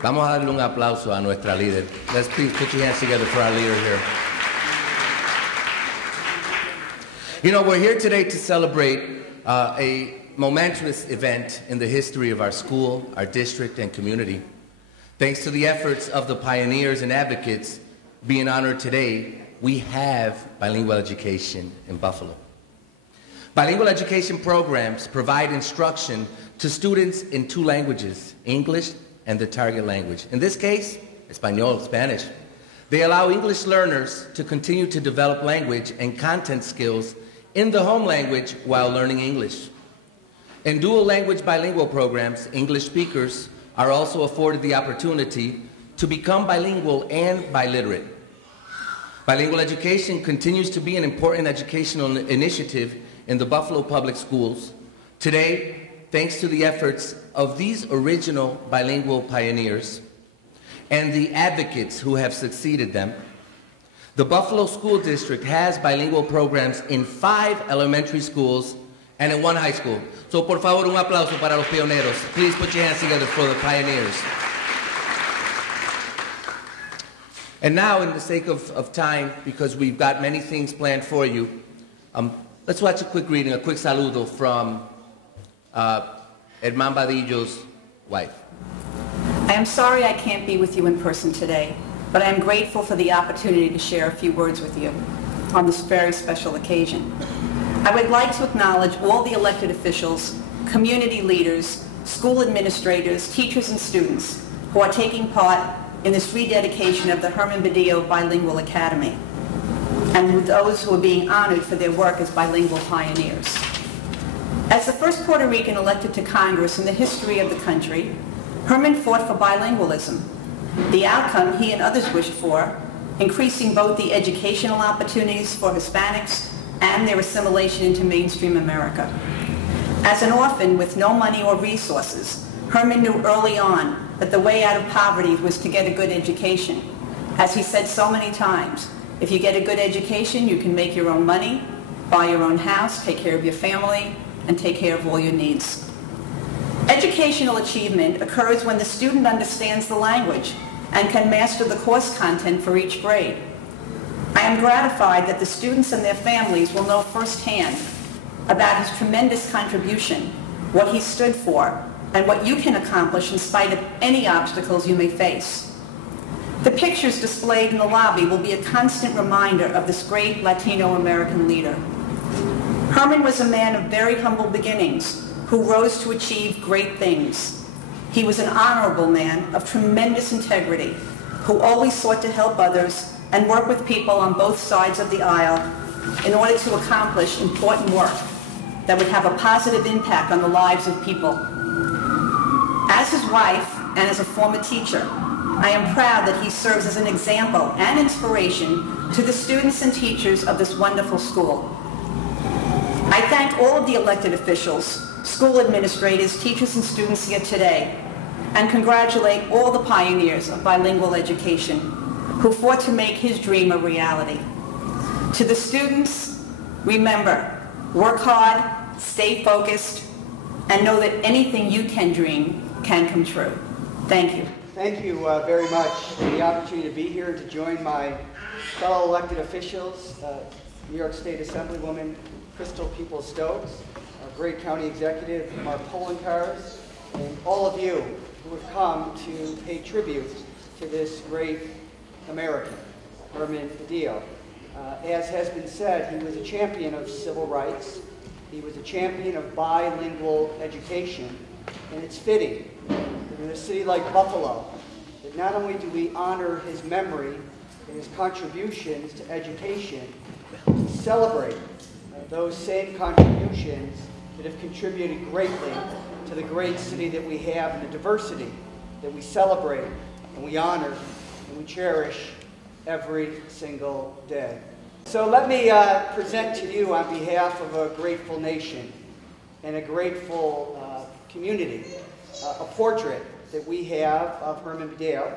Vamos a darle un aplauso a nuestra líder. Let's please put your hands together for our leader here. You know, we're here today to celebrate a momentous event in the history of our school, our district, and community. Thanks to the efforts of the pioneers and advocates being honored today, we have bilingual education in Buffalo. Bilingual education programs provide instruction to students in 2 languages, English and the target language. In this case, Espanol, Spanish. They allow English learners to continue to develop language and content skills in the home language while learning English. In dual language bilingual programs, English speakers are also afforded the opportunity to become bilingual and biliterate. Bilingual education continues to be an important educational initiative in the Buffalo Public Schools. Today, thanks to the efforts of these original bilingual pioneers and the advocates who have succeeded them, the Buffalo School District has bilingual programs in 5 elementary schools and in 1 high school. So, por favor, un aplauso para los pioneros. Please put your hands together for the pioneers. And now, in the sake of time, because we've got many things planned for you, let's watch a quick reading, a quick saludo from Herman Badillo's wife. I am sorry I can't be with you in person today, but I am grateful for the opportunity to share a few words with you on this very special occasion. I would like to acknowledge all the elected officials, community leaders, school administrators, teachers, and students who are taking part in this rededication of the Herman Badillo Bilingual Academy, and with those who are being honored for their work as bilingual pioneers. As the first Puerto Rican elected to Congress in the history of the country, Herman fought for bilingualism, the outcome he and others wished for, increasing both the educational opportunities for Hispanics and their assimilation into mainstream America. As an orphan with no money or resources, Herman knew early on that the way out of poverty was to get a good education. As he said so many times, if you get a good education, you can make your own money, buy your own house, take care of your family, and take care of all your needs. Educational achievement occurs when the student understands the language and can master the course content for each grade. I am gratified that the students and their families will know firsthand about his tremendous contribution, what he stood for, and what you can accomplish in spite of any obstacles you may face. The pictures displayed in the lobby will be a constant reminder of this great Latino American leader. Herman was a man of very humble beginnings who rose to achieve great things. He was an honorable man of tremendous integrity who always sought to help others and work with people on both sides of the aisle in order to accomplish important work that would have a positive impact on the lives of people. As his wife and as a former teacher, I am proud that he serves as an example and inspiration to the students and teachers of this wonderful school. I thank all of the elected officials, school administrators, teachers, and students here today, and congratulate all the pioneers of bilingual education who fought to make his dream a reality. To the students, remember, work hard, stay focused, and know that anything you can dream can come true. Thank you. Thank you very much for the opportunity to be here to join my fellow elected officials, New York State Assemblywoman Peoples-Stokes, our great county executive, our Poloncarz, and all of you who have come to pay tribute to this great American, Herman Badillo. As has been said, he was a champion of civil rights. He was a champion of bilingual education, and it's fitting that in a city like Buffalo that not only do we honor his memory and his contributions to education, we celebrate those same contributions that have contributed greatly to the great city that we have and the diversity that we celebrate and we honor and we cherish every single day. So let me present to you on behalf of a grateful nation and a grateful community a portrait that we have of Herman Badillo,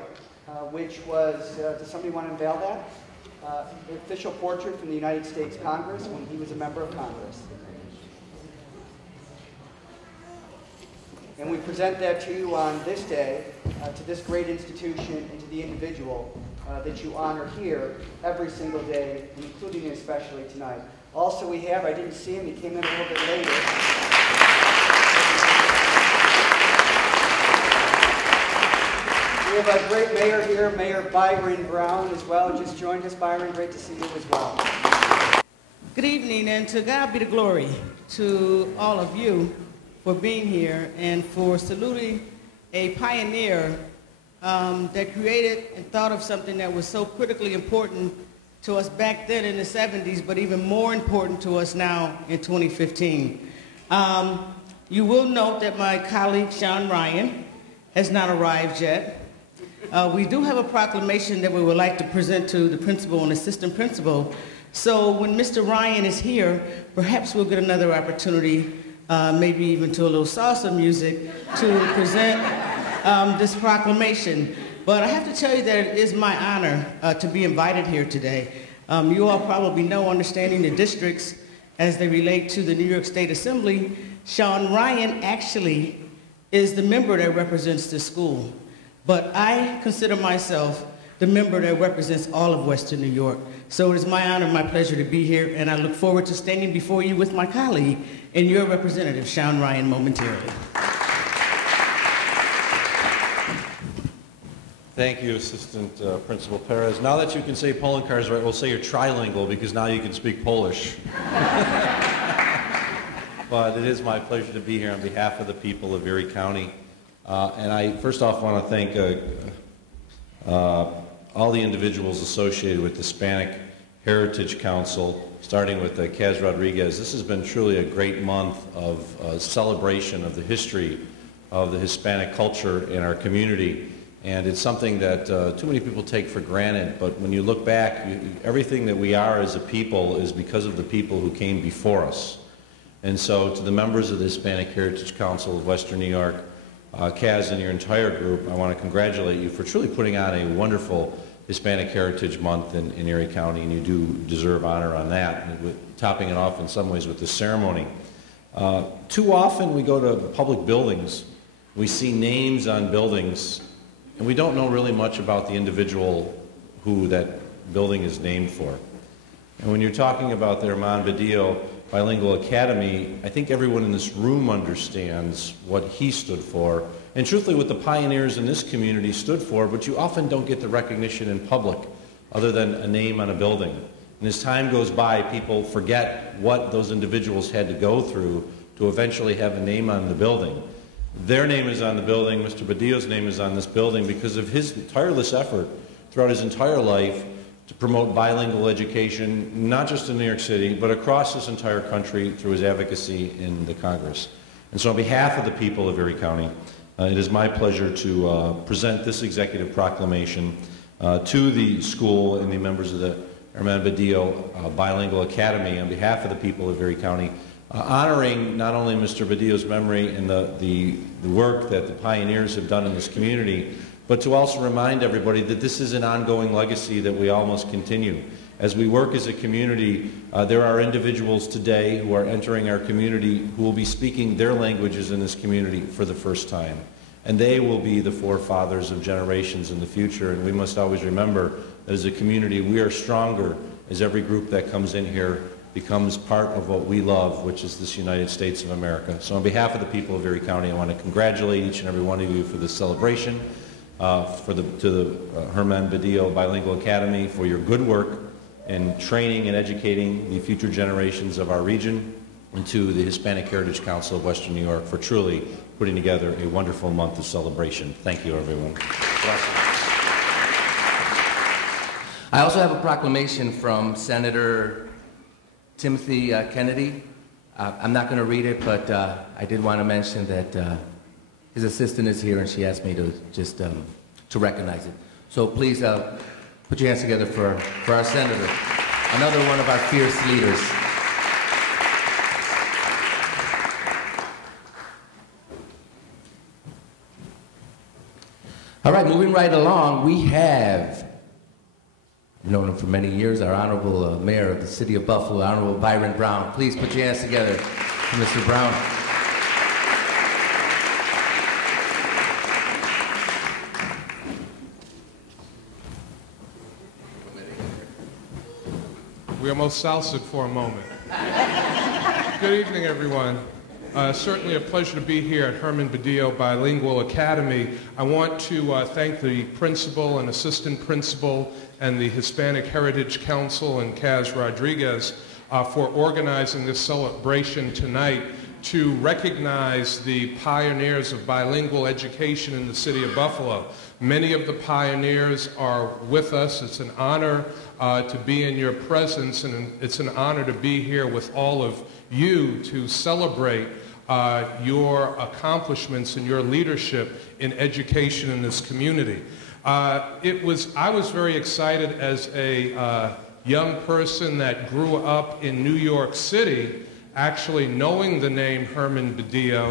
which was, does somebody want to unveil that? The official portrait from the United States Congress when he was a member of Congress. And we present that to you on this day to this great institution and to the individual that you honor here every single day, including and especially tonight. Also, we have, I didn't see him, he came in a little bit later. We have our great mayor here, Mayor Byron Brown as well, just joined us. Byron, great to see you as well. Good evening, and to God be the glory to all of you for being here and for saluting a pioneer that created and thought of something that was so critically important to us back then in the 70s, but even more important to us now in 2015. You will note that my colleague, Sean Ryan, has not arrived yet. We do have a proclamation that we would like to present to the principal and assistant principal. So when Mr. Ryan is here, perhaps we'll get another opportunity, maybe even to a little salsa music, to present this proclamation. But I have to tell you that it is my honor to be invited here today. You all probably know, understanding the districts as they relate to the New York State Assembly, Sean Ryan actually is the member that represents this school. But I consider myself the member that represents all of Western New York. So it is my honor and my pleasure to be here, and I look forward to standing before you with my colleague and your representative, Sean Ryan, momentarily. Thank you, Assistant Principal Perez. Now that you can say Poloncarz right, we'll say you're trilingual because now you can speak Polish. But it is my pleasure to be here on behalf of the people of Erie County. And I first off want to thank all the individuals associated with the Hispanic Heritage Council, starting with Kaz Rodriguez. This has been truly a great month of celebration of the history of the Hispanic culture in our community. And it's something that too many people take for granted, but when you look back, everything that we are as a people is because of the people who came before us. And so to the members of the Hispanic Heritage Council of Western New York, Kaz and your entire group, I want to congratulate you for truly putting on a wonderful Hispanic Heritage Month in Erie County, and you do deserve honor on that, and topping it off in some ways with the ceremony. Too often we go to public buildings, we see names on buildings, and we don't know really much about the individual who that building is named for. And when you're talking about the Herman Badillo Bilingual Academy, I think everyone in this room understands what he stood for, and truthfully what the pioneers in this community stood for, but you often don't get the recognition in public other than a name on a building. And as time goes by, people forget what those individuals had to go through to eventually have a name on the building. Their name is on the building, Mr. Badillo's name is on this building because of his tireless effort throughout his entire life to promote bilingual education, not just in New York City, but across this entire country through his advocacy in the Congress. And so on behalf of the people of Erie County, it is my pleasure to present this executive proclamation to the school and the members of the Herman Badillo Bilingual Academy on behalf of the people of Erie County, honoring not only Mr. Badillo's memory and the work that the pioneers have done in this community, but to also remind everybody that this is an ongoing legacy that we all must continue. As we work as a community, there are individuals today who are entering our community who will be speaking their languages in this community for the first time. And they will be the forefathers of generations in the future, and we must always remember that as a community we are stronger as every group that comes in here becomes part of what we love, which is this United States of America. So on behalf of the people of Erie County, I want to congratulate each and every one of you for this celebration. To the Herman Badillo Bilingual Academy for your good work in training and educating the future generations of our region, and to the Hispanic Heritage Council of Western New York for truly putting together a wonderful month of celebration. Thank you, everyone. I also have a proclamation from Senator Timothy Kennedy. I'm not going to read it, but I did want to mention that his assistant is here, and she asked me to just to recognize it. So please put your hands together for our senator, another one of our fierce leaders. All right, moving right along, we have known him for many years, our honorable mayor of the city of Buffalo, Honorable Byron Brown. Please put your hands together for Mr. Brown. We almost salsa'd for a moment. Good evening, everyone. Certainly a pleasure to be here at Herman Badillo Bilingual Academy. I want to thank the principal and assistant principal and the Hispanic Heritage Council and Kaz Rodriguez for organizing this celebration tonight to recognize the pioneers of bilingual education in the city of Buffalo. Many of the pioneers are with us. It's an honor to be in your presence, and it's an honor to be here with all of you to celebrate your accomplishments and your leadership in education in this community. I was very excited as a young person that grew up in New York City, actually knowing the name Herman Badillo.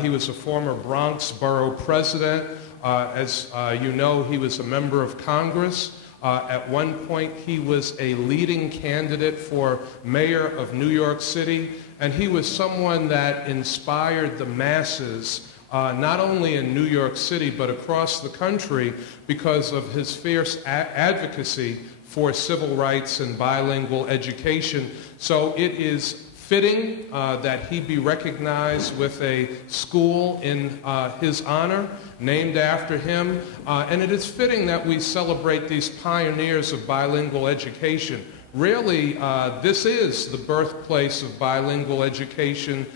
He was a former Bronx borough president. As you know, he was a member of Congress. At one point, he was a leading candidate for mayor of New York City, and he was someone that inspired the masses, not only in New York City, but across the country because of his fierce advocacy for civil rights and bilingual education. So it is fitting that he be recognized with a school in his honor, named after him, and it is fitting that we celebrate these pioneers of bilingual education. Really, this is the birthplace of bilingual education,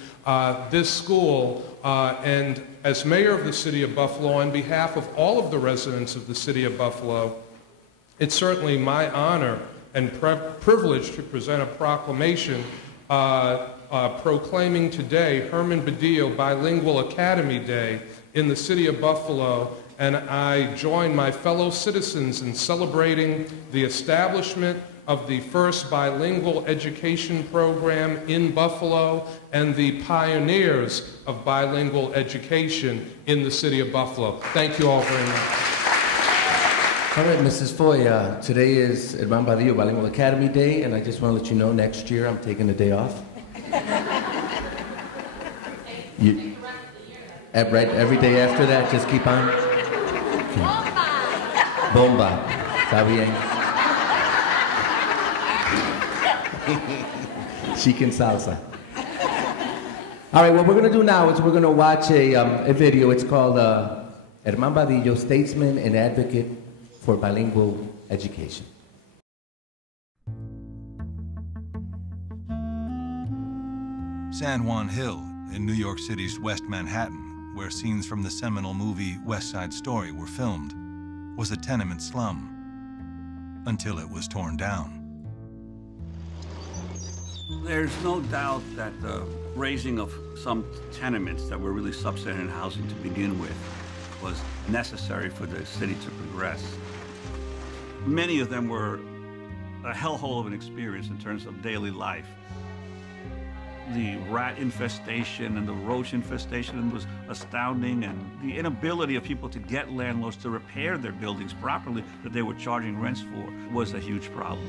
this school, and as mayor of the city of Buffalo, on behalf of all of the residents of the city of Buffalo, it's certainly my honor and privilege to present a proclamation proclaiming today Herman Badillo Bilingual Academy Day in the city of Buffalo, and I join my fellow citizens in celebrating the establishment of the first bilingual education program in Buffalo and the pioneers of bilingual education in the city of Buffalo. Thank you all very much. All right, Mrs. Foy, today is Herman Badillo Bilingual Academy Day, and I just want to let you know next year I'm taking a day off. Right, every day after that, just keep on. Okay. Bomba. Está bien. Chicken salsa. All right, what we're going to do now is we're going to watch a video. It's called Herman Badillo, Statesman and Advocate for Bilingual Education. San Juan Hill in New York City's West Manhattan, where scenes from the seminal movie West Side Story were filmed, was a tenement slum until it was torn down. There's no doubt that the raising of some tenements that were really substandard housing to begin with was necessary for the city to progress. Many of them were a hellhole of an experience in terms of daily life. The rat infestation and the roach infestation was astounding, and the inability of people to get landlords to repair their buildings properly that they were charging rents for was a huge problem.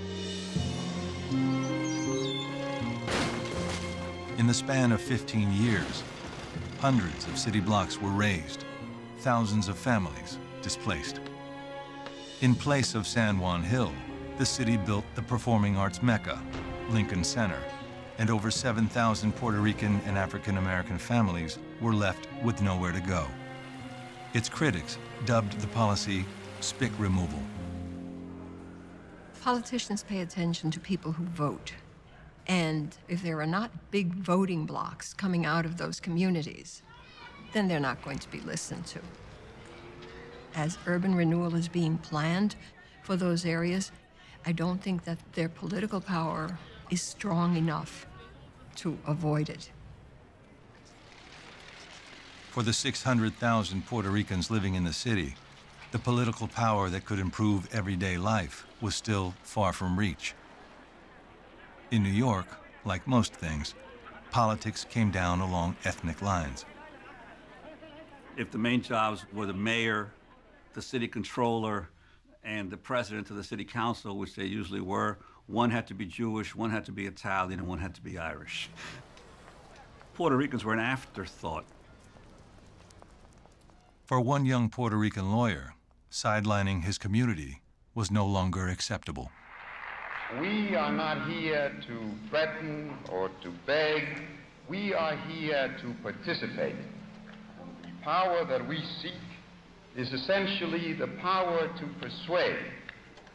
In the span of 15 years, hundreds of city blocks were razed, thousands of families displaced. In place of San Juan Hill, the city built the performing arts mecca, Lincoln Center, and over 7,000 Puerto Rican and African American families were left with nowhere to go. Its critics dubbed the policy spick removal. Politicians pay attention to people who vote. And if there are not big voting blocks coming out of those communities, then they're not going to be listened to. As urban renewal is being planned for those areas, I don't think that their political power is strong enough to avoid it. For the 600,000 Puerto Ricans living in the city, the political power that could improve everyday life was still far from reach. In New York, like most things, politics came down along ethnic lines. If the main jobs were the mayor, the city controller, and the president of the city council, which they usually were, one had to be Jewish, one had to be Italian, and one had to be Irish. Puerto Ricans were an afterthought. For one young Puerto Rican lawyer, sidelining his community was no longer acceptable. We are not here to threaten or to beg. We are here to participate. And the power that we seek is essentially the power to persuade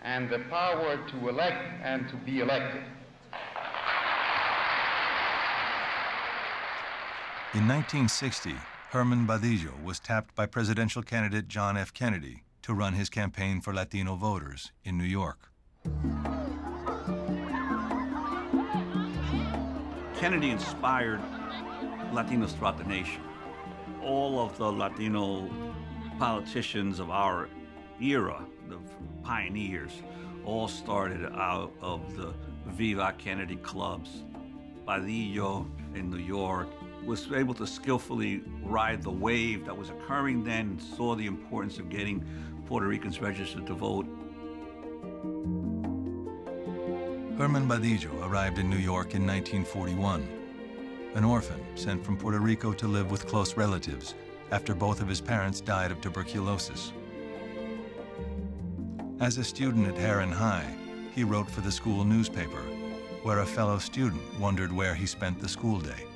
and the power to elect and to be elected. In 1960, Herman Badillo was tapped by presidential candidate John F. Kennedy to run his campaign for Latino voters in New York. Kennedy inspired Latinos throughout the nation. All of the Latino politicians of our era, the pioneers, all started out of the Viva Kennedy clubs. Badillo in New York was able to skillfully ride the wave that was occurring then, and saw the importance of getting Puerto Ricans registered to vote. Herman Badillo arrived in New York in 1941, an orphan sent from Puerto Rico to live with close relatives after both of his parents died of tuberculosis. As a student at Heron High, he wrote for the school newspaper, where a fellow student wondered where he spent the school day.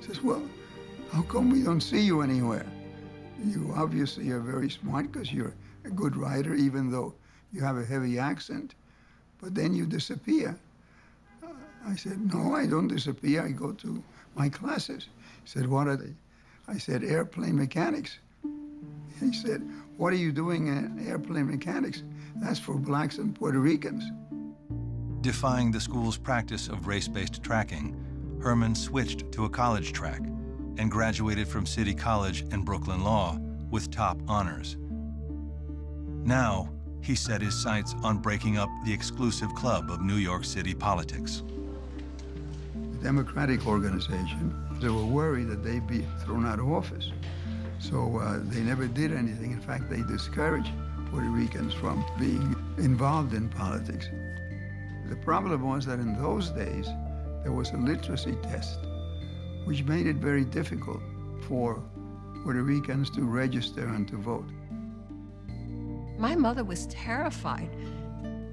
He says, well, how come we don't see you anywhere? You obviously are very smart because you're a good writer, even though you have a heavy accent, but then you disappear. I said, no, I don't disappear. I go to my classes. He said, what are they? I said, airplane mechanics. He said, what are you doing in airplane mechanics? That's for blacks and Puerto Ricans. Defying the school's practice of race-based tracking, Herman switched to a college track and graduated from City College and Brooklyn Law with top honors. Now, he set his sights on breaking up the exclusive club of New York City politics. The Democratic organization, they were worried that they'd be thrown out of office. So they never did anything. In fact, they discouraged Puerto Ricans from being involved in politics. The problem was that in those days, there was a literacy test, which made it very difficult for Puerto Ricans to register and to vote. My mother was terrified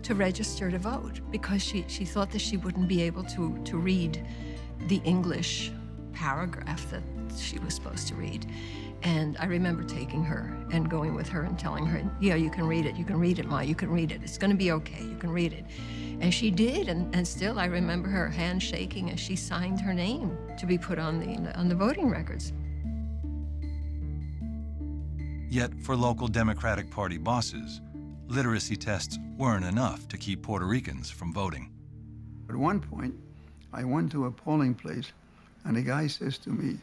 to register to vote because she thought that she wouldn't be able to read the English paragraph that she was supposed to read. And I remember taking her and going with her and telling her, yeah, you can read it, Ma, you can read it. It's gonna be okay, you can read it. And she did, and still I remember her hand shaking as she signed her name to be put on the voting records. Yet for local Democratic Party bosses, literacy tests weren't enough to keep Puerto Ricans from voting. At one point, I went to a polling place, and a guy says to me,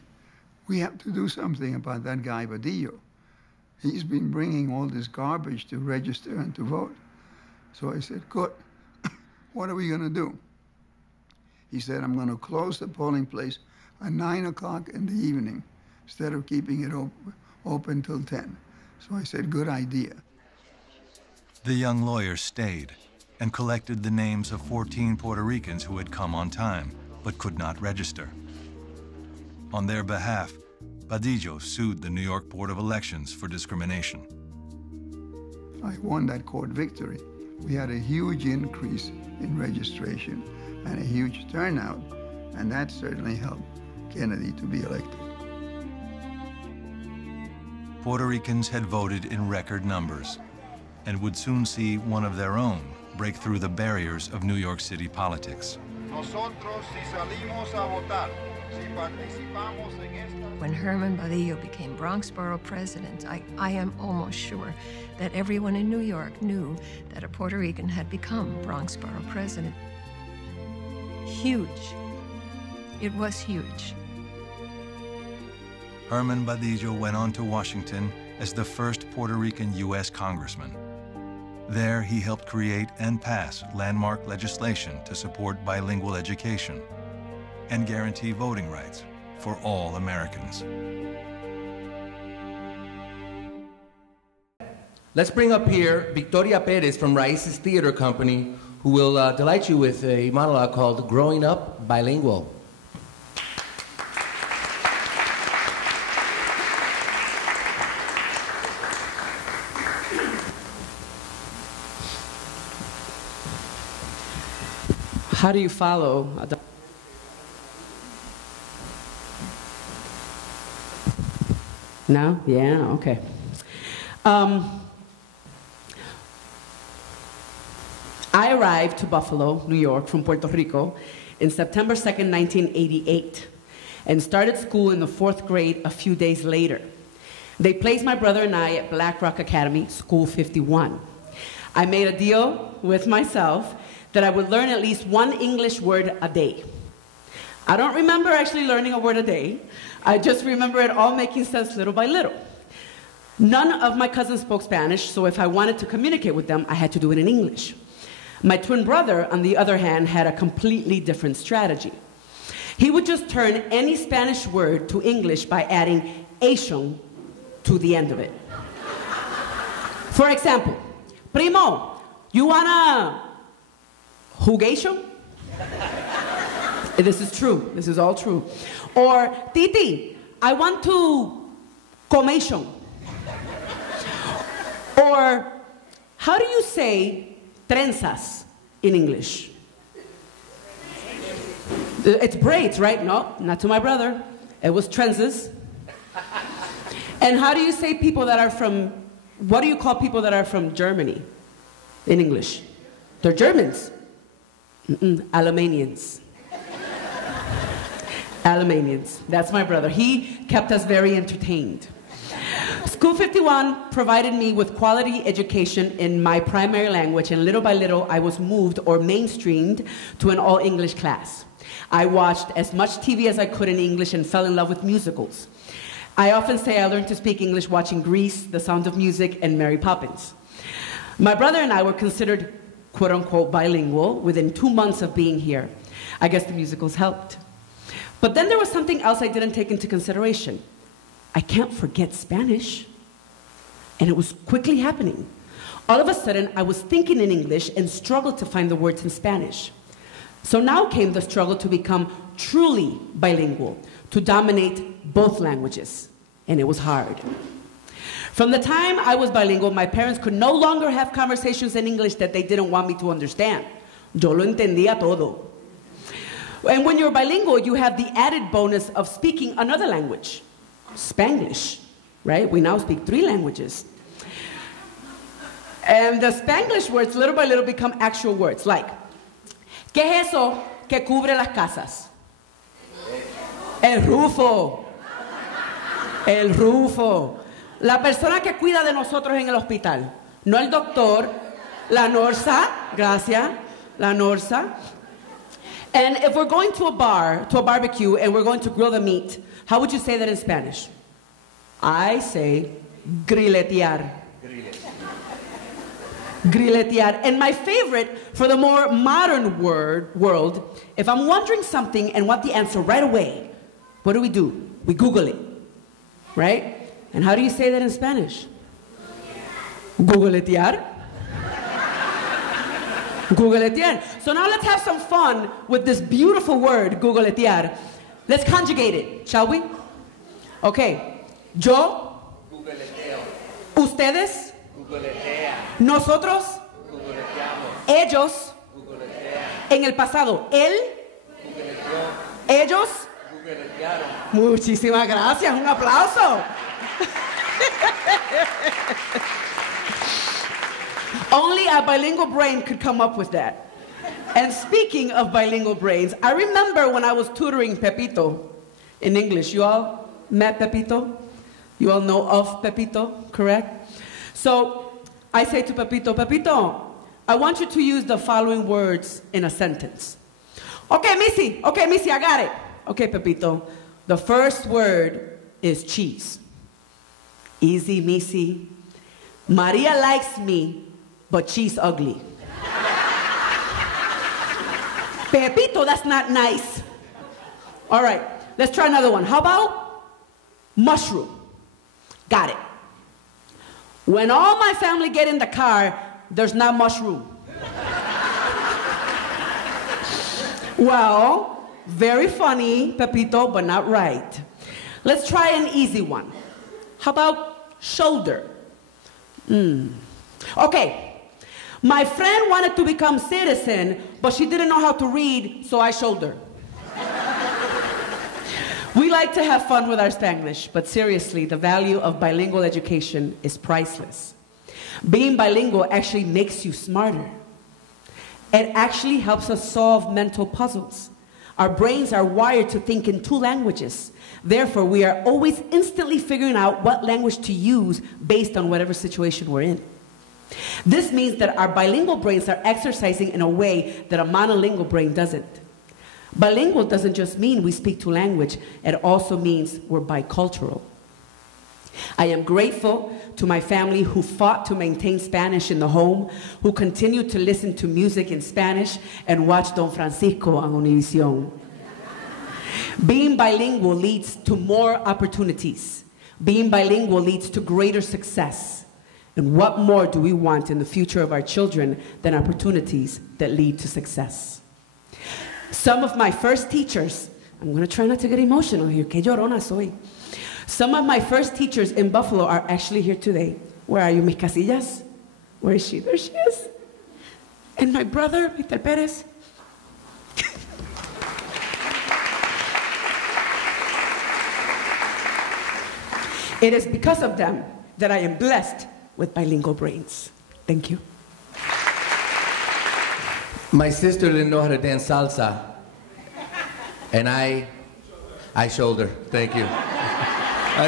we have to do something about that guy Badillo. He's been bringing all this garbage to register and to vote. So I said, good. What are we going to do? He said, I'm going to close the polling place at 9 o'clock in the evening instead of keeping it open till 10. So I said, good idea. The young lawyer stayed and collected the names of 14 Puerto Ricans who had come on time but could not register. On their behalf, Badillo sued the New York Board of Elections for discrimination. I won that court victory. We had a huge increase in registration and a huge turnout, and that certainly helped Kennedy to be elected. Puerto Ricans had voted in record numbers and would soon see one of their own break through the barriers of New York City politics. When Herman Badillo became Bronxborough president, I am almost sure that everyone in New York knew that a Puerto Rican had become Bronxborough president. Huge. It was huge. Herman Badillo went on to Washington as the first Puerto Rican U.S. Congressman. There, he helped create and pass landmark legislation to support bilingual education and guarantee voting rights for all Americans. Let's bring up here Victoria Perez from Raíces Theater Company, who will delight you with a monologue called Growing Up Bilingual. How do you follow? No? Yeah, okay. I arrived to Buffalo, New York, from Puerto Rico in September 2nd, 1988, and started school in the 4th grade a few days later. They placed my brother and I at Black Rock Academy, School 51. I made a deal with myself that I would learn at least one English word a day. I don't remember actually learning a word a day. I just remember it all making sense little by little. None of my cousins spoke Spanish, so if I wanted to communicate with them, I had to do it in English. My twin brother, on the other hand, had a completely different strategy. He would just turn any Spanish word to English by adding ation to the end of it. For example, primo, you wanna jugation? This is true. This is all true. Or, titi, I want to comation. Or, how do you say trenzas in English? It's braids, right? No, not to my brother. It was trenzas. And how do you say people that are from, what do you call people that are from Germany in English? They're Germans. Alemanians. Alemanians. That's my brother. He kept us very entertained. School 51 provided me with quality education in my primary language, and little by little I was moved or mainstreamed to an all-English class. I watched as much TV as I could in English and fell in love with musicals. I often say I learned to speak English watching Grease, The Sound of Music, and Mary Poppins. My brother and I were considered quote-unquote bilingual within 2 months of being here. I guess the musicals helped. But then there was something else I didn't take into consideration. I can't forget Spanish. And it was quickly happening. All of a sudden, I was thinking in English and struggled to find the words in Spanish. So now came the struggle to become truly bilingual, to dominate both languages. And it was hard. From the time I was bilingual, my parents could no longer have conversations in English that they didn't want me to understand. Yo lo entendía todo. And when you're bilingual, you have the added bonus of speaking another language, Spanglish, right? We now speak 3 languages. And the Spanglish words, little by little, become actual words, like, ¿qué es eso que cubre las casas? El rufo. El rufo. La persona que cuida de nosotros en el hospital. No el doctor, la norsa, gracias, la norsa. And if we're going to a bar, to a barbecue, and we're going to grill the meat, how would you say that in Spanish? I say grilletear. Grilletear. And my favorite, for the more modern world, if I'm wondering something and want the answer right away, what do? We Google it, right? And how do you say that in Spanish? Googletear. Googletear. So now let's have some fun with this beautiful word, googletear. Let's conjugate it, shall we? Okay. Yo. Googleteo. Ustedes. Googletea. Nosotros. Googleteamos. Ellos. Googletean. En el pasado. Él. Googleteó. Ellos. Googletearon. Muchísimas gracias. Un aplauso. Only a bilingual brain could come up with that. And speaking of bilingual brains, I remember when I was tutoring Pepito in English. You all met Pepito? You all know of Pepito, correct? So I say to Pepito, Pepito, I want you to use the following words in a sentence. Okay, Missy, I got it. Okay, Pepito, the first word is cheese. Easy, Missy. Maria likes me, but she's ugly. Pepito, that's not nice. All right, let's try another one. How about mushroom? Got it. When all my family get in the car, there's not much room. Well, very funny, Pepito, but not right. Let's try an easy one. How about shoulder? Okay. My friend wanted to become citizen, but she didn't know how to read, so I showed her. We like to have fun with our Spanglish, but seriously, the value of bilingual education is priceless. Being bilingual actually makes you smarter. It actually helps us solve mental puzzles. Our brains are wired to think in 2 languages. Therefore, we are always instantly figuring out what language to use based on whatever situation we're in. This means that our bilingual brains are exercising in a way that a monolingual brain doesn't. Bilingual doesn't just mean we speak 2 languages, it also means we're bicultural. I am grateful to my family who fought to maintain Spanish in the home, who continued to listen to music in Spanish and watch Don Francisco on Univision. Being bilingual leads to more opportunities. Being bilingual leads to greater success. And what more do we want in the future of our children than opportunities that lead to success? Some of my first teachers, I'm going to try not to get emotional here, que llorona soy. Some of my first teachers in Buffalo are actually here today. Where are you, Miss Casillas? Where is she? There she is. And my brother, Mr. Perez. It is because of them that I am blessed with bilingual brains. Thank you. My sister didn't know how to dance salsa, and I showed her. Thank you.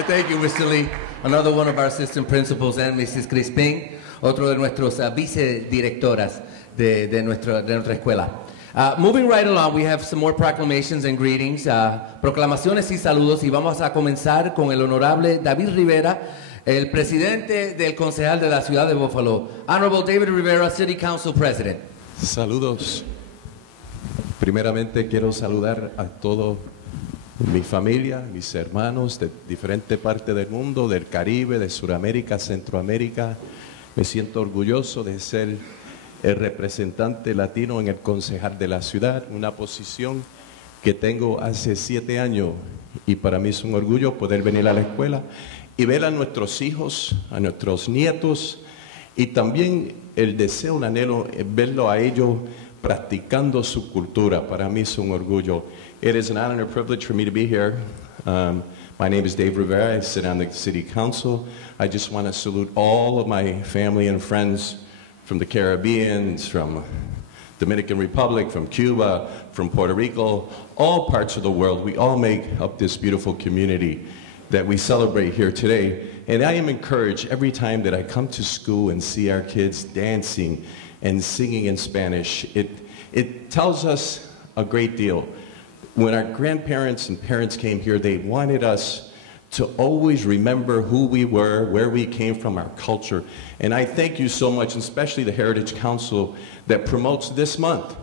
Thank you, Mr. Lee. Another one of our assistant principals, and Mrs. Crispin, otro de nuestros vicedirectoras de nuestra escuela. Moving right along, we have some more proclamations and greetings, proclamaciones y saludos, y vamos a comenzar con el honorable David Rivera, el presidente del concejal de la ciudad de Buffalo. Honorable David Rivera, City Council President. Saludos. Primeramente quiero saludar a toda mi familia, mis hermanos de diferentes partes del mundo, del Caribe, de Sudamérica, Centroamérica. Me siento orgulloso de ser el representante latino en el concejal de la ciudad, una posición que tengo hace 7 años y para mí es un orgullo poder venir a la escuela y ver a nuestros hijos, a nuestros nietos y también el deseo, un anhelo, verlo a ellos practicando su cultura. Para mí es un orgullo. It is an honor and a privilege for me to be here. My name is Dave Rivera. I sit on the City Council. I just want to salute all of my family and friends from the Caribbean, from Dominican Republic, from Cuba, from Puerto Rico, all parts of the world. We all make up this beautiful community that we celebrate here today. And I am encouraged every time that I come to school and see our kids dancing and singing in Spanish. It tells us a great deal. When our grandparents and parents came here, they wanted us to always remember who we were, where we came from, our culture. And I thank you so much, especially the Heritage Council that promotes this month,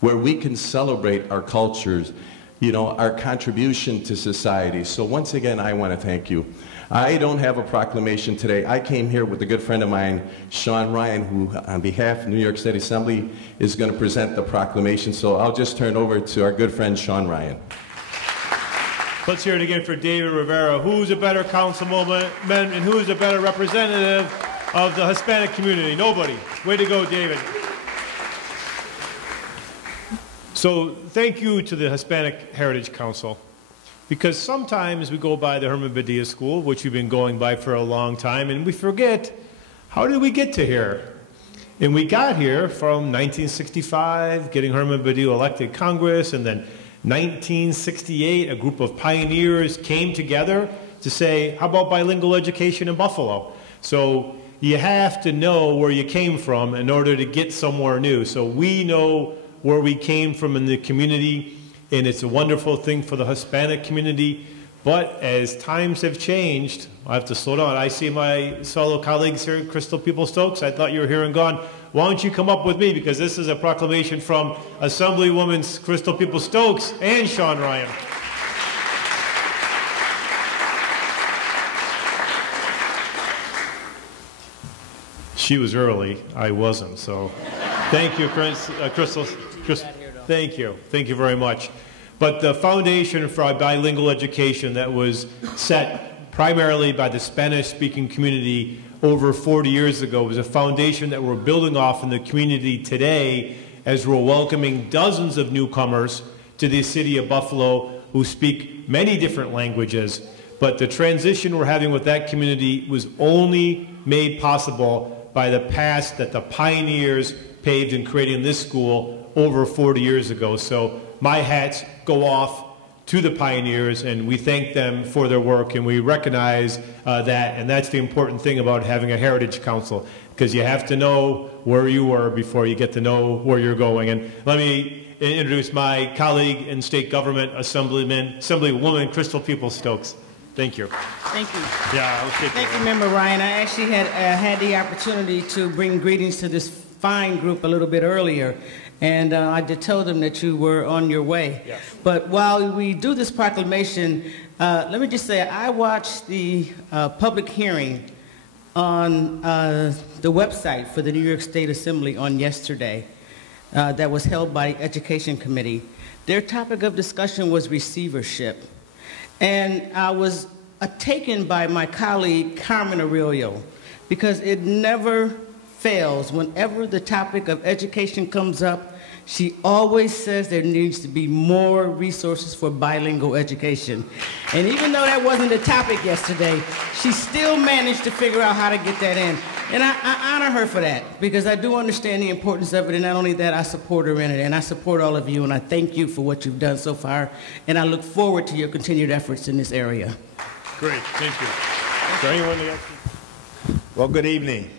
where we can celebrate our cultures, you know, our contribution to society. So once again, I want to thank you. I don't have a proclamation today. I came here with a good friend of mine, Sean Ryan, who on behalf of New York State Assembly is going to present the proclamation. So I'll just turn over to our good friend, Sean Ryan. Let's hear it again for David Rivera. Who's a better councilman and who's a better representative of the Hispanic community? Nobody. Way to go, David. So thank you to the Hispanic Heritage Council, because sometimes we go by the Herman Badillo School, which we've been going by for a long time, and we forget, how did we get to here? And we got here from 1965, getting Herman Badillo elected Congress, and then 1968, a group of pioneers came together to say, how about bilingual education in Buffalo? So you have to know where you came from in order to get somewhere new. So we know where we came from in the community, and it's a wonderful thing for the Hispanic community. But as times have changed, I have to slow down. I see my fellow colleagues here, Crystal Peoples-Stokes. I thought you were here and gone. Why don't you come up with me? Because this is a proclamation from Assemblywoman Crystal Peoples-Stokes and Sean Ryan. She was early. I wasn't. So thank you, Crystal. Thank you. Thank you very much. But the foundation for bilingual education that was set primarily by the Spanish-speaking community over 40 years ago. It was a foundation that we're building off in the community today as we're welcoming dozens of newcomers to the city of Buffalo who speak many different languages. But the transition we're having with that community was only made possible by the past that the pioneers paved in creating this school over 40 years ago. So my hats go off to the pioneers, and we thank them for their work, and we recognize that, and that's the important thing about having a Heritage Council, because you have to know where you were before you get to know where you're going. And let me introduce my colleague in state government, Assemblywoman Crystal Peoples-Stokes. Thank you. Thank you. Yeah, I'll take Thank you, Member Ryan. I actually had the opportunity to bring greetings to this fine group a little bit earlier, and I did tell them that you were on your way. Yes. But while we do this proclamation, let me just say I watched the public hearing on the website for the New York State Assembly on yesterday that was held by the Education Committee. Their topic of discussion was receivership. And I was taken by my colleague, Carmen Aurelio, because it never fails. Whenever the topic of education comes up, she always says there needs to be more resources for bilingual education. And even though that wasn't the topic yesterday, she still managed to figure out how to get that in. And I honor her for that, because I do understand the importance of it, and not only that, I support her in it, and I support all of you, and I thank you for what you've done so far, and I look forward to your continued efforts in this area. Great, thank you. Is there anyone else? Well, good evening.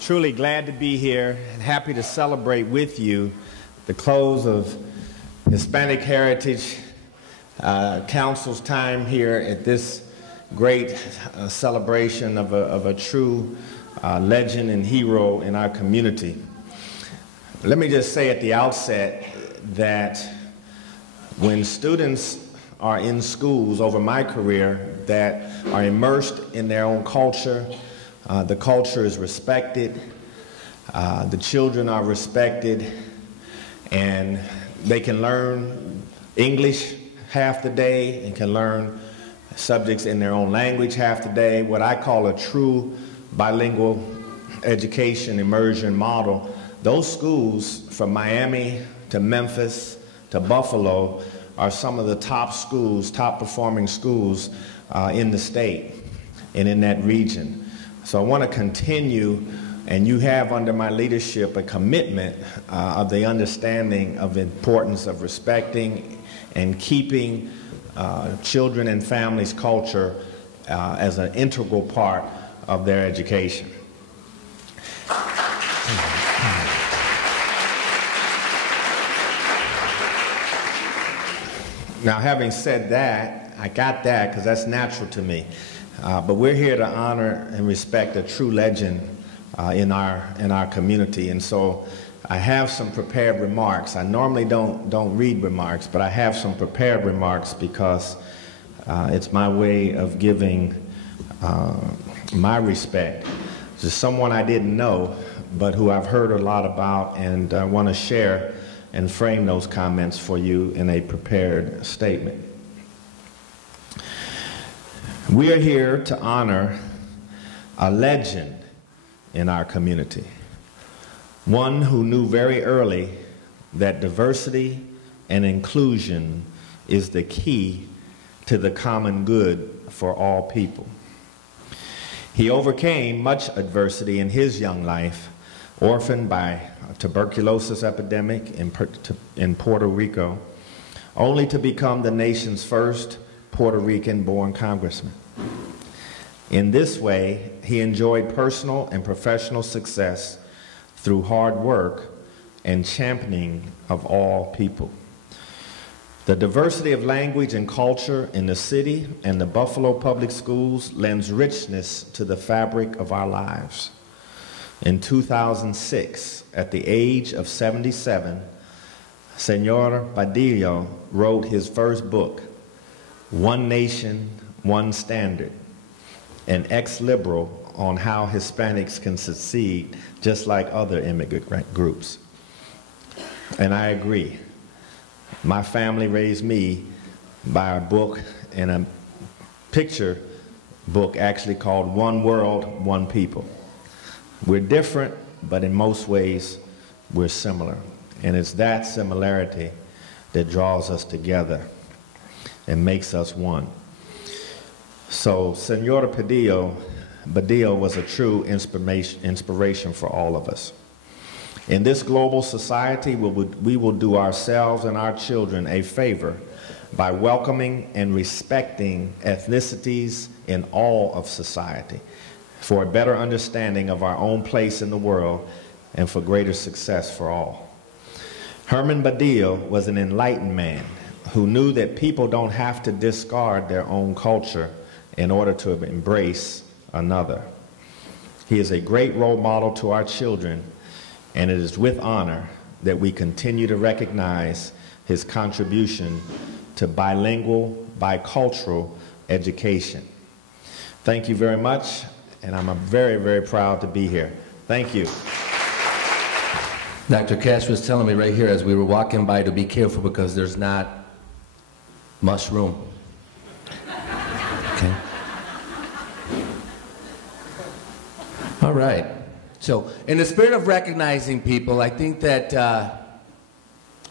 Truly glad to be here and happy to celebrate with you the close of Hispanic Heritage Council's time here at this great celebration of a true legend and hero in our community. Let me just say at the outset that when students are in schools over my career that are immersed in their own culture, the culture is respected, the children are respected, and they can learn English half the day and can learn subjects in their own language half the day, what I call a true bilingual education immersion model. Those schools from Miami to Memphis to Buffalo are some of the top schools, top performing schools in the state and in that region. So I want to continue, and you have under my leadership a commitment of the understanding of the importance of respecting and keeping children and families' culture as an integral part of their education. Now, having said that, I got that because that's natural to me. But we're here to honor and respect a true legend in our community, and so I have some prepared remarks. I normally don't read remarks, but I have some prepared remarks because it's my way of giving my respect to someone I didn't know, but who I've heard a lot about, and I want to share and frame those comments for you in a prepared statement. We are here to honor a legend in our community, one who knew very early that diversity and inclusion is the key to the common good for all people. He overcame much adversity in his young life, orphaned by a tuberculosis epidemic in Puerto Rico, only to become the nation's first Puerto Rican-born congressman. In this way, he enjoyed personal and professional success through hard work and championing of all people. The diversity of language and culture in the city and the Buffalo Public Schools lends richness to the fabric of our lives. In 2006, at the age of 77, Senor Badillo wrote his first book, One Nation, One Standard, an ex-liberal on how Hispanics can succeed just like other immigrant groups. And I agree. My family raised me by a book and a picture book actually called One World, One People. We're different, but in most ways, we're similar. And it's that similarity that draws us together and makes us one. So Senora Badillo was a true inspiration for all of us. In this global society, we will do ourselves and our children a favor by welcoming and respecting ethnicities in all of society for a better understanding of our own place in the world and for greater success for all. Herman Badillo was an enlightened man who knew that people don't have to discard their own culture in order to embrace another. He is a great role model to our children, and it is with honor that we continue to recognize his contribution to bilingual, bicultural education. Thank you very much, and I'm very, very proud to be here. Thank you. Dr. Cash was telling me right here as we were walking by to be careful because there's not much room. Okay. All right. So, in the spirit of recognizing people, I think that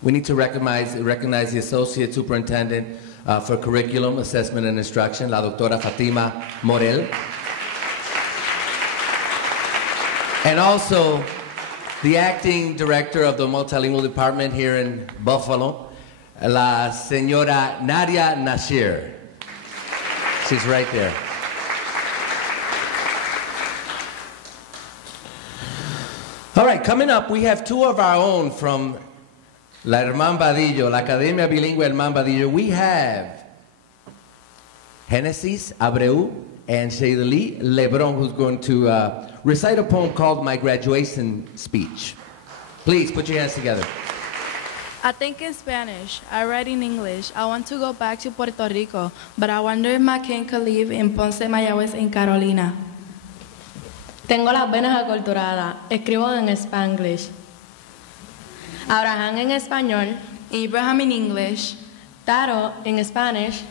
we need to recognize the Associate Superintendent for Curriculum, Assessment, and Instruction, la doctora Fatima Morel. And also, the Acting Director of the Multilingual Department here in Buffalo, la señora Nadia Nasir. She's right there. All right, coming up, we have two of our own from La Herman Badillo, la Academia Bilingual Herman Badillo. We have Genesis Abreu and Shadely Lebron, who's going to recite a poem called My Graduation Speech. Please, put your hands together. I think in Spanish, I write in English. I want to go back to Puerto Rico, but I wonder if my king could live in Ponce, Mayagüez, in Carolina. Tengo las venas aculturadas, escribo en Spanglish. Abraham en español, Abraham in English, Taro in Spanish,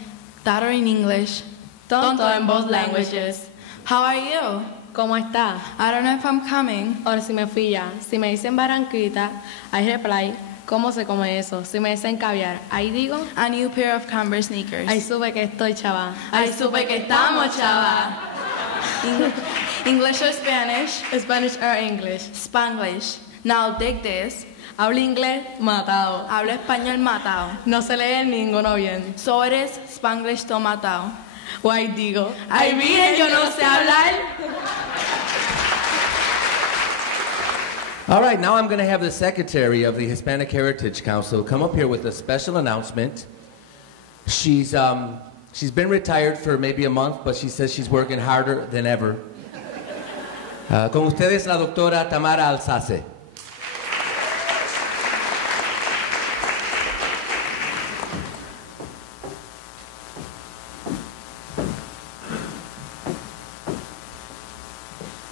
Taro in English, Tonto in both languages. How are you? ¿Cómo está? I don't know if I'm coming. Or si me fui ya. Si me dicen Barranquita, I reply, ¿cómo se come eso? Si me dicen caviar, ahí digo, a new pair of Converse sneakers. Ahí supe que estoy chava. Ahí supe que estamos chava. English or Spanish? Spanish or English? Spanglish. Now dig this. Hablo inglés matado. Hablo español matado. No se lee ninguno bien. So it is Spanglish to matado. O ahí digo, ay bien, yo no sé hablar. All right, now I'm going to have the Secretary of the Hispanic Heritage Council come up here with a special announcement. She's been retired for maybe a month, but she says she's working harder than ever. Con ustedes la doctora Tamara Alsace.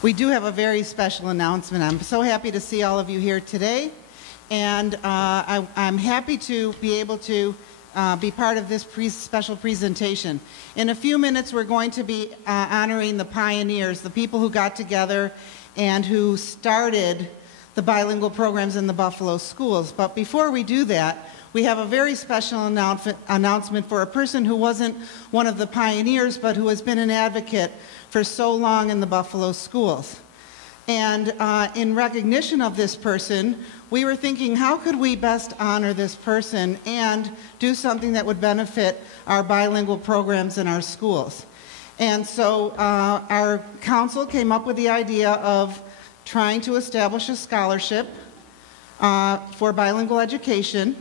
We do have a very special announcement. I'm so happy to see all of you here today, and I'm happy to be able to be part of this special presentation. In a few minutes, we're going to be honoring the pioneers, the people who got together and who started the bilingual programs in the Buffalo schools. But before we do that, we have a very special announcement for a person who wasn't one of the pioneers, but who has been an advocate for so long in the Buffalo schools. And in recognition of this person, we were thinking, how could we best honor this person and do something that would benefit our bilingual programs in our schools? And so our council came up with the idea of trying to establish a scholarship for bilingual education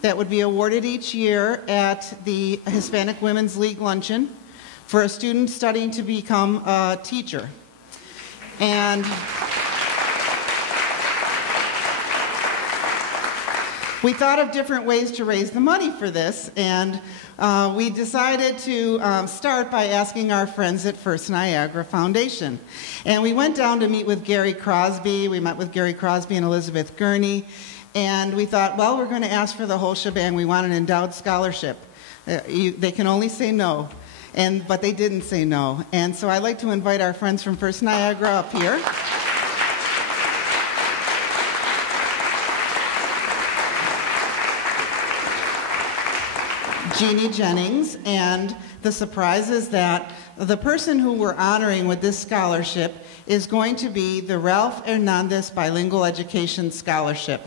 that would be awarded each year at the Hispanic Women's League Luncheon for a student studying to become a teacher. And we thought of different ways to raise the money for this, and we decided to start by asking our friends at First Niagara Foundation. And we went down to meet with Gary Crosby. We met with Gary Crosby and Elizabeth Gurney, and we thought, well, we're going to ask for the whole shebang. We want an endowed scholarship. They can only say no. but they didn't say no. And so I'd like to invite our friends from First Niagara up here. Jeannie Jennings, and the surprise is that the person who we're honoring with this scholarship is going to be the Ralph Hernandez Bilingual Education Scholarship.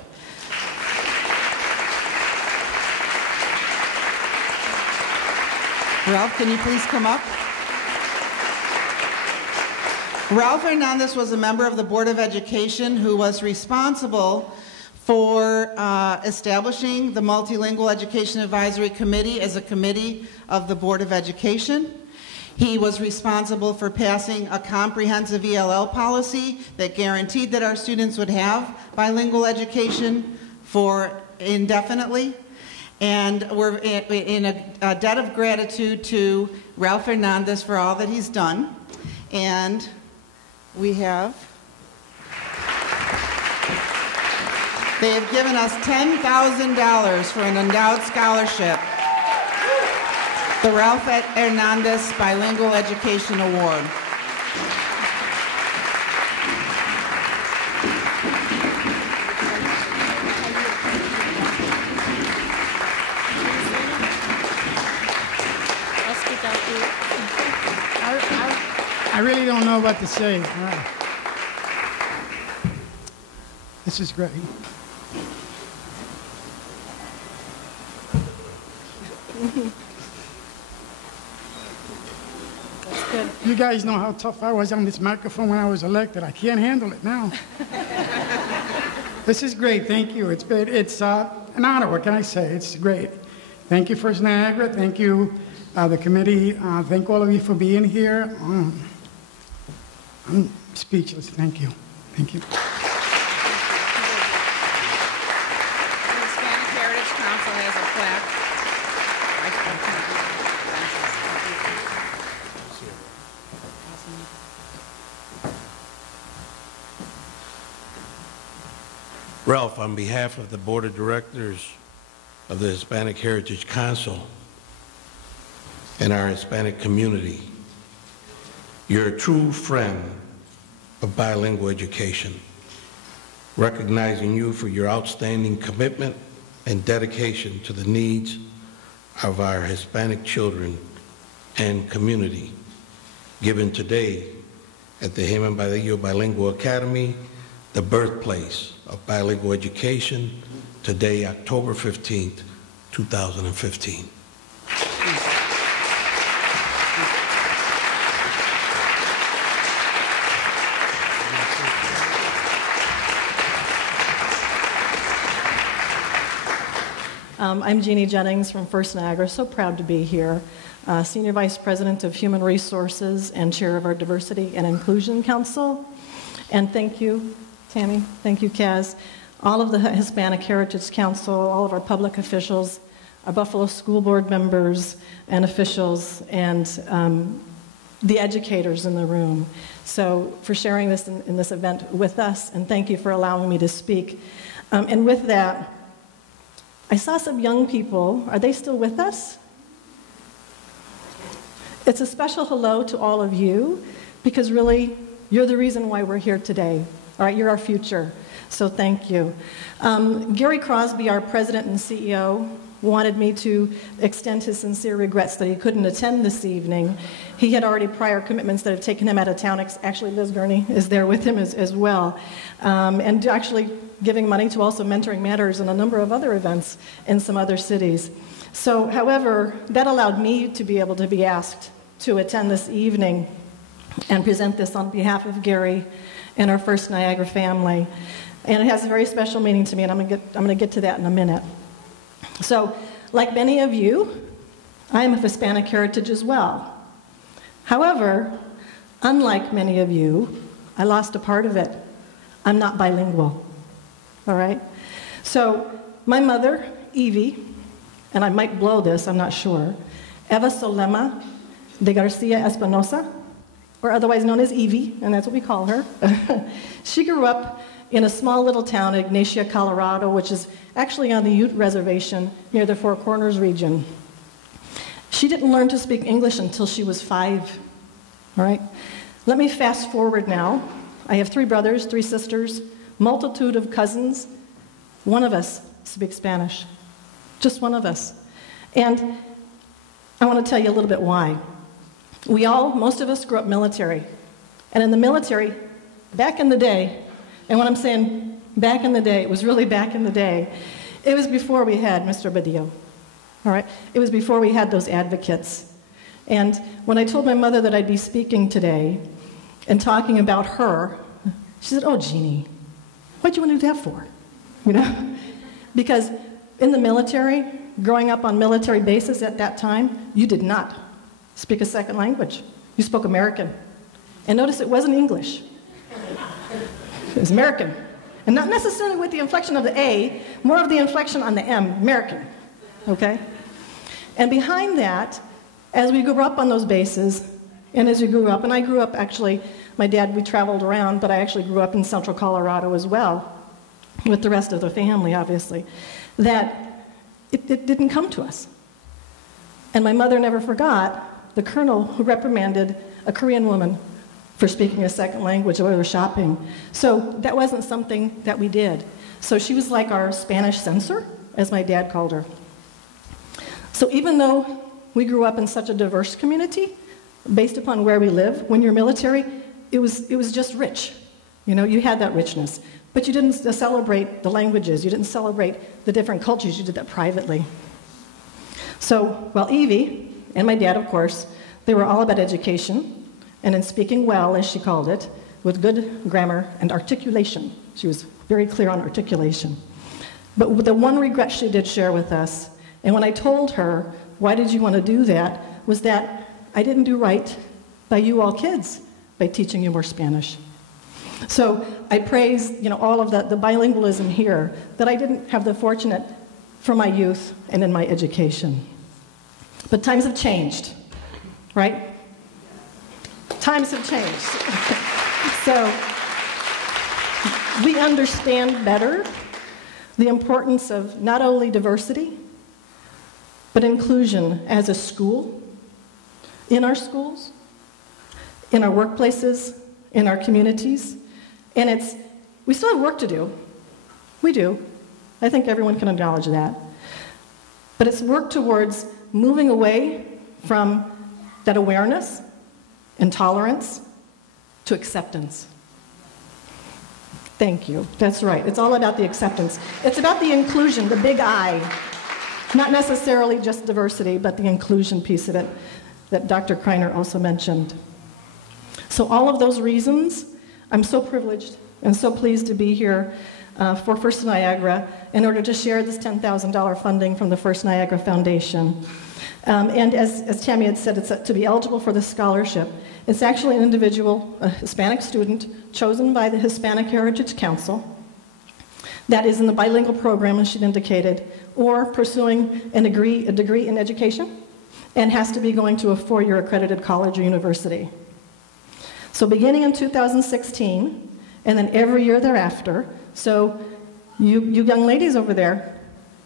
Ralph, can you please come up? Ralph Hernandez was a member of the Board of Education who was responsible for establishing the Multilingual Education Advisory Committee as a committee of the Board of Education. He was responsible for passing a comprehensive ELL policy that guaranteed that our students would have bilingual education for indefinitely. And we're in a debt of gratitude to Ralph Hernandez for all that he's done. And we have... They have given us $10,000 for an endowed scholarship, the Ralph Hernandez Bilingual Education Award. I really don't know what to say. This is great. That's good. You guys know how tough I was on this microphone when I was elected. I can't handle it now. This is great. Thank you. It's an honor. What can I say? It's great. Thank you, First Niagara. Thank you, the committee. Thank all of you for being here. I'm speechless. Thank you. Thank you. Ralph, on behalf of the Board of Directors of the Hispanic Heritage Council and our Hispanic community, you're a true friend of bilingual education, recognizing you for your outstanding commitment and dedication to the needs of our Hispanic children and community, given today at the Herman Badillo Bilingual Academy, the birthplace of bilingual education, today, October 15th, 2015. I'm Jeannie Jennings from First Niagara, so proud to be here. Senior Vice President of Human Resources and Chair of our Diversity and Inclusion Council. And thank you, Tammy, thank you, Kaz, all of the Hispanic Heritage Council, all of our public officials, our Buffalo School Board members and officials, and the educators in the room. So for sharing this in this event with us, and thank you for allowing me to speak. And with that, I saw some young people. Are they still with us? It's a special hello to all of you, because really, you're the reason why we're here today. All right, you're our future, so thank you. Gary Crosby, our president and CEO, wanted me to extend his sincere regrets that he couldn't attend this evening. He had already prior commitments that have taken him out of town. Actually, Liz Gurney is there with him as well. And actually giving money to also Mentoring Matters and a number of other events in some other cities. So, however, that allowed me to be able to be asked to attend this evening and present this on behalf of Gary and our First Niagara family. And it has a very special meaning to me, and I'm going to get to that in a minute. So, like many of you, I am of Hispanic heritage as well. However, unlike many of you, I lost a part of it. I'm not bilingual, all right? So, my mother, Evie, and I might blow this, I'm not sure, Eva Solema de Garcia Espinosa, or otherwise known as Evie, and that's what we call her. She grew up in a small little town, Ignacia, Colorado, which is actually on the Ute Reservation near the Four Corners region. She didn't learn to speak English until she was 5, all right? Let me fast forward now. I have 3 brothers, 3 sisters, multitude of cousins. One of us speaks Spanish, just one of us. And I want to tell you a little bit why. Most of us grew up military. And in the military, back in the day, and when I'm saying back in the day, it was really back in the day, it was before we had Mr. Badillo, all right? It was before we had those advocates. And when I told my mother that I'd be speaking today and talking about her, she said, "Oh, Jeannie, what'd you want to do that for?" You know? Because in the military, growing up on military bases at that time, you did not speak a second language. You spoke American. And notice it wasn't English. It was American. And not necessarily with the inflection of the A, more of the inflection on the M, American, okay? And behind that, as we grew up on those bases, and as we grew up, and I grew up actually, my dad, we traveled around, but I actually grew up in central Colorado as well, with the rest of the family, obviously, that it didn't come to us. And my mother never forgot the colonel who reprimanded a Korean woman for speaking a second language while we were shopping. So that wasn't something that we did. So she was like our Spanish censor, as my dad called her. So even though we grew up in such a diverse community, based upon where we live, when you're military, it was just rich. You know, you had that richness. But you didn't celebrate the languages. You didn't celebrate the different cultures. You did that privately. So, well, Evie, and my dad, of course, they were all about education, and in speaking well, as she called it, with good grammar and articulation. She was very clear on articulation. But the one regret she did share with us, and when I told her, "Why did you want to do that?" was that I didn't do right by you all kids by teaching you more Spanish. So I praise, you know, all of the bilingualism here, that I didn't have the fortunate for my youth and in my education. But times have changed, right? Times have changed. So we understand better the importance of not only diversity, but inclusion as a school, in our schools, in our workplaces, in our communities. And we still have work to do. We do. I think everyone can acknowledge that. But it's work towards moving away from that awareness and tolerance to acceptance. Thank you. That's right. It's all about the acceptance. It's about the inclusion, the big I. Not necessarily just diversity, but the inclusion piece of it that Dr. Kriner also mentioned. So all of those reasons, I'm so privileged and so pleased to be here for First Niagara in order to share this $10,000 funding from the First Niagara Foundation. And as Tammy had said, it's to be eligible for the scholarship. It's actually an individual, a Hispanic student, chosen by the Hispanic Heritage Council that is in the bilingual program, as she'd indicated, or pursuing a degree in education, and has to be going to a 4-year accredited college or university. So beginning in 2016, and then every year thereafter, so you young ladies over there,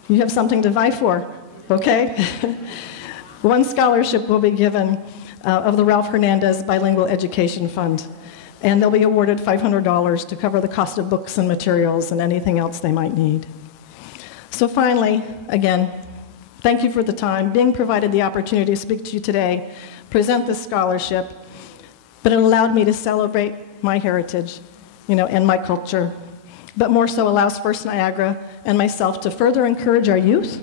you have something to vie for, okay? One scholarship will be given of the Ralph Hernandez Bilingual Education Fund, and they'll be awarded $500 to cover the cost of books and materials and anything else they might need. So finally, again, thank you for the time, being provided the opportunity to speak to you today, present this scholarship, but it allowed me to celebrate my heritage, you know, and my culture, but more so allows First Niagara and myself to further encourage our youth,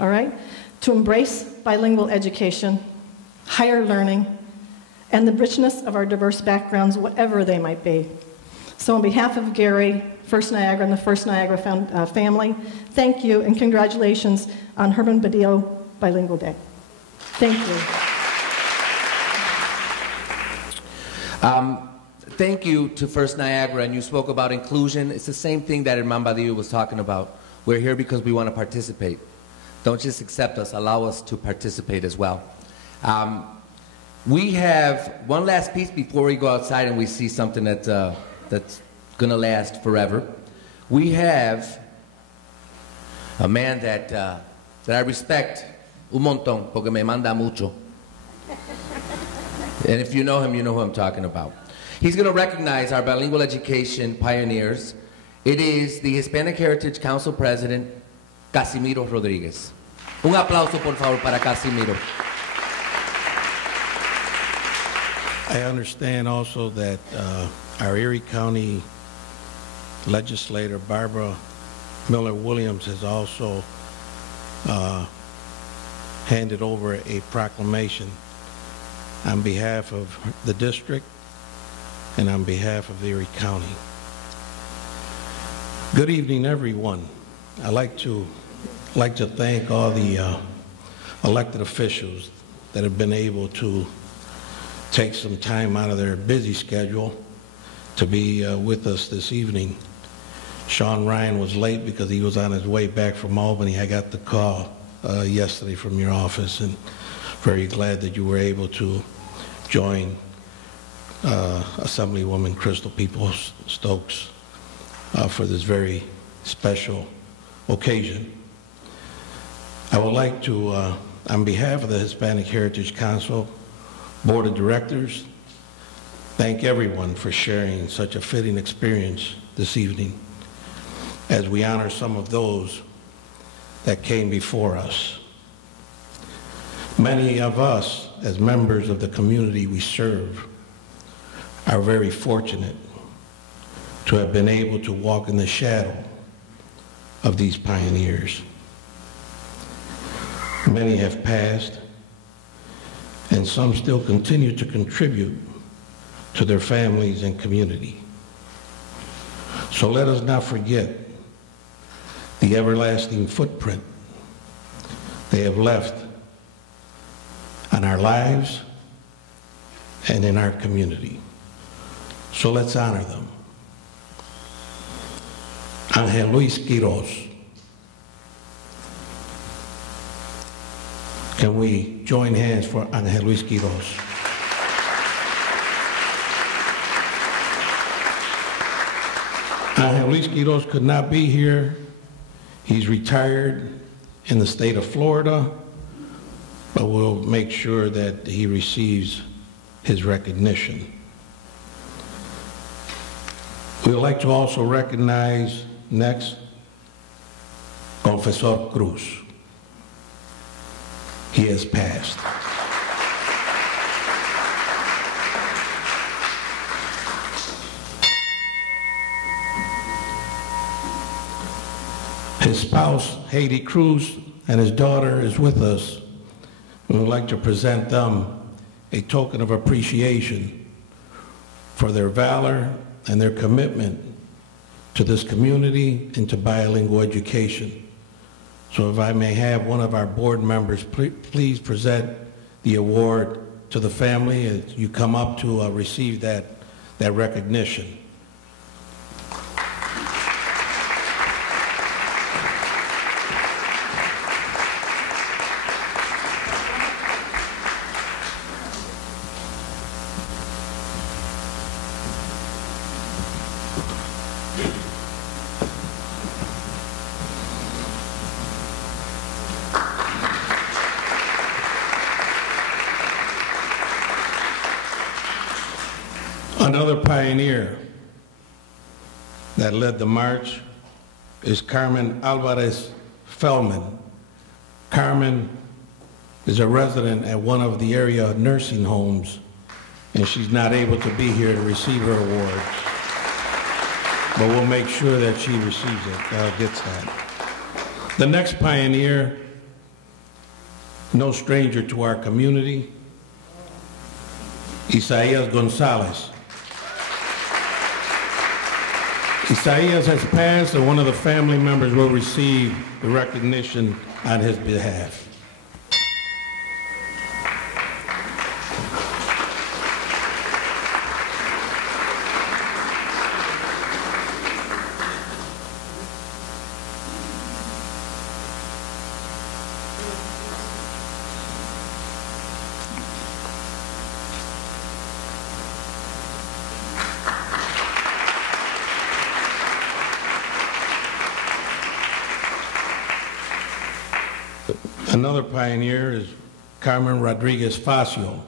all right, to embrace bilingual education, higher learning, and the richness of our diverse backgrounds, whatever they might be. So on behalf of Gary, First Niagara, and the First Niagara family, thank you and congratulations on Herman Badillo Bilingual Day. Thank you. Thank you to First Niagara, and you spoke about inclusion. It's the same thing that Herman Badillo was talking about. We're here because we want to participate. Don't just accept us, allow us to participate as well. We have one last piece before we go outside and we see something that's going to last forever. We have a man that I respect Un montón, porque me manda mucho. And if you know him, you know who I'm talking about. He's going to recognize our bilingual education pioneers. It is the Hispanic Heritage Council President, Casimiro Rodriguez. Un aplauso, por favor, para Casimiro. I understand also that our Erie County Legislator, Barbara Miller-Williams, has also handed over a proclamation on behalf of the district and on behalf of Erie County. Good evening, everyone. I'd like to thank all the elected officials that have been able to take some time out of their busy schedule to be with us this evening. Sean Ryan was late because he was on his way back from Albany. I got the call yesterday from your office, and very glad that you were able to join Assemblywoman Crystal Peoples-Stokes for this very special occasion. I would like to, on behalf of the Hispanic Heritage Council Board of Directors, thank everyone for sharing such a fitting experience this evening as we honor some of those that came before us. Many of us, as members of the community we serve, are very fortunate to have been able to walk in the shadow of these pioneers. Many have passed, and some still continue to contribute to their families and community. So let us not forget the everlasting footprint they have left on our lives and in our community. So let's honor them. Angel Luis Quiroz. Can we join hands for Angel Luis Quiroz? Angel Luis Quiroz could not be here. He's retired in the state of Florida, but we'll make sure that he receives his recognition. We would like to also recognize next Confessor Cruz. He has passed. His spouse, Haiti Cruz, and his daughter is with us. We would like to present them a token of appreciation for their valor and their commitment to this community and to bilingual education. So if I may have one of our board members please present the award to the family as you come up to receive that recognition. Another pioneer that led the march is Carmen Alvarez Feldman. Carmen is a resident at one of the area nursing homes, and she's not able to be here to receive her award. But we'll make sure that she receives it, gets that. The next pioneer, no stranger to our community, Isaias Gonzalez. Isaias has passed, and one of the family members will receive the recognition on his behalf. Another pioneer is Carmen Rodriguez Facio.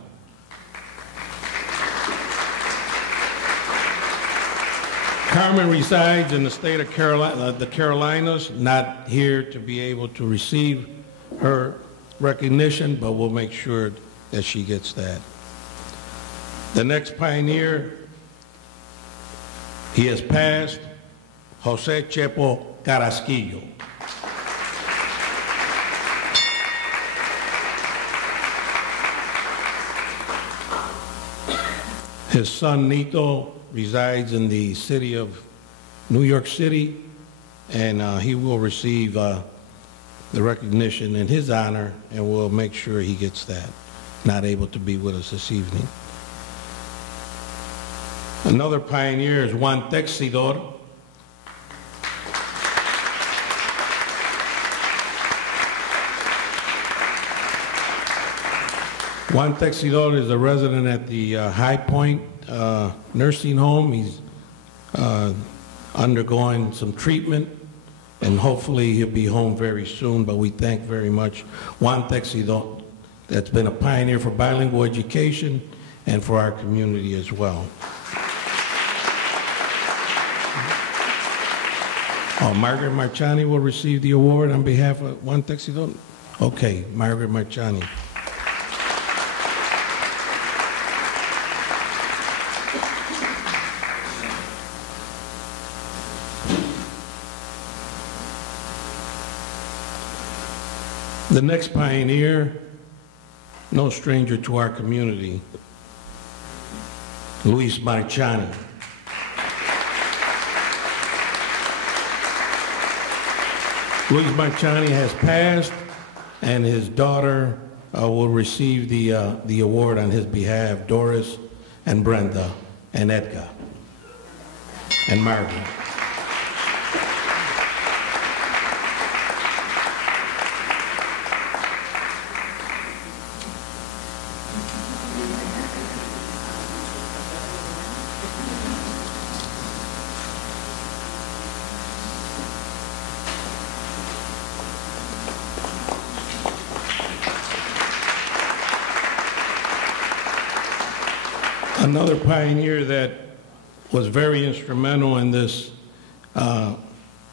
Carmen resides in the state of the Carolinas, not here to be able to receive her recognition, but we'll make sure that she gets that. The next pioneer, he has passed, Jose Chepo Carrasquillo. His son Nito resides in the city of New York City, and he will receive the recognition in his honor, and we'll make sure he gets that. Not able to be with us this evening. Another pioneer is Juan Texidor. Juan Texidor is a resident at the High Point nursing home. He's undergoing some treatment, and hopefully he'll be home very soon, but we thank very much Juan Texidor, that's been a pioneer for bilingual education and for our community as well. Margaret Marchani will receive the award on behalf of Juan Texidor. Okay, Margaret Marchani. The next pioneer, no stranger to our community, Luis Marchani. Luis Marchani has passed, and his daughter will receive the award on his behalf, Doris and Brenda and Edgar and Margaret. Another pioneer that was very instrumental in this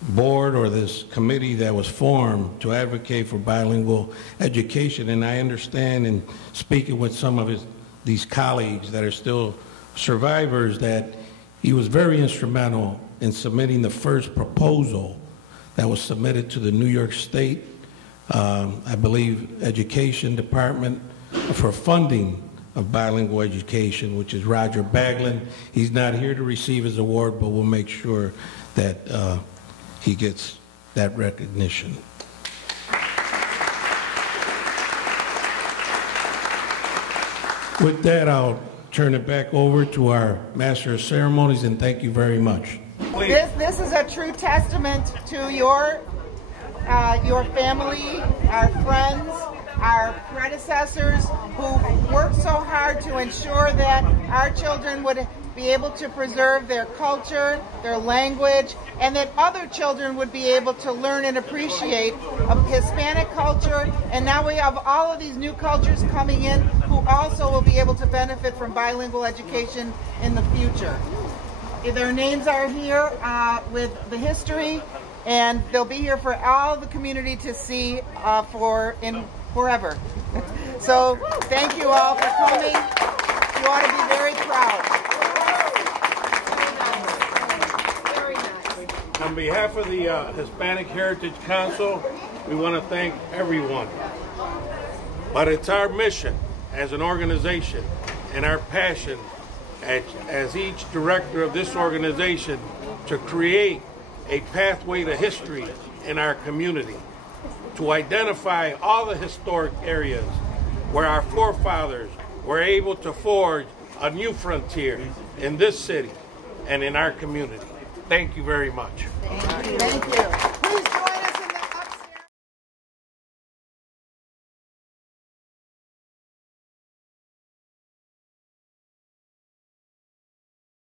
board or this committee that was formed to advocate for bilingual education, and I understand in speaking with some of these colleagues that are still survivors that he was very instrumental in submitting the first proposal that was submitted to the New York State, I believe, Education Department for funding of bilingual education, which is Roger Baglin. He's not here to receive his award, but we'll make sure that he gets that recognition. With that, I'll turn it back over to our Master of Ceremonies, and thank you very much. This is a true testament to your family, our friends, our predecessors who worked so hard to ensure that our children would be able to preserve their culture, their language, and that other children would be able to learn and appreciate Hispanic culture. And now we have all of these new cultures coming in who also will be able to benefit from bilingual education in the future. Their names are here with the history, and they'll be here for all the community to see forever. So thank you all for coming. You ought to be very proud. Very nice. On behalf of the Hispanic Heritage Council, we want to thank everyone. But it's our mission as an organization and our passion as each director of this organization to create a pathway to history in our community, to identify all the historic areas where our forefathers were able to forge a new frontier in this city and in our community. Thank you very much. Thank you.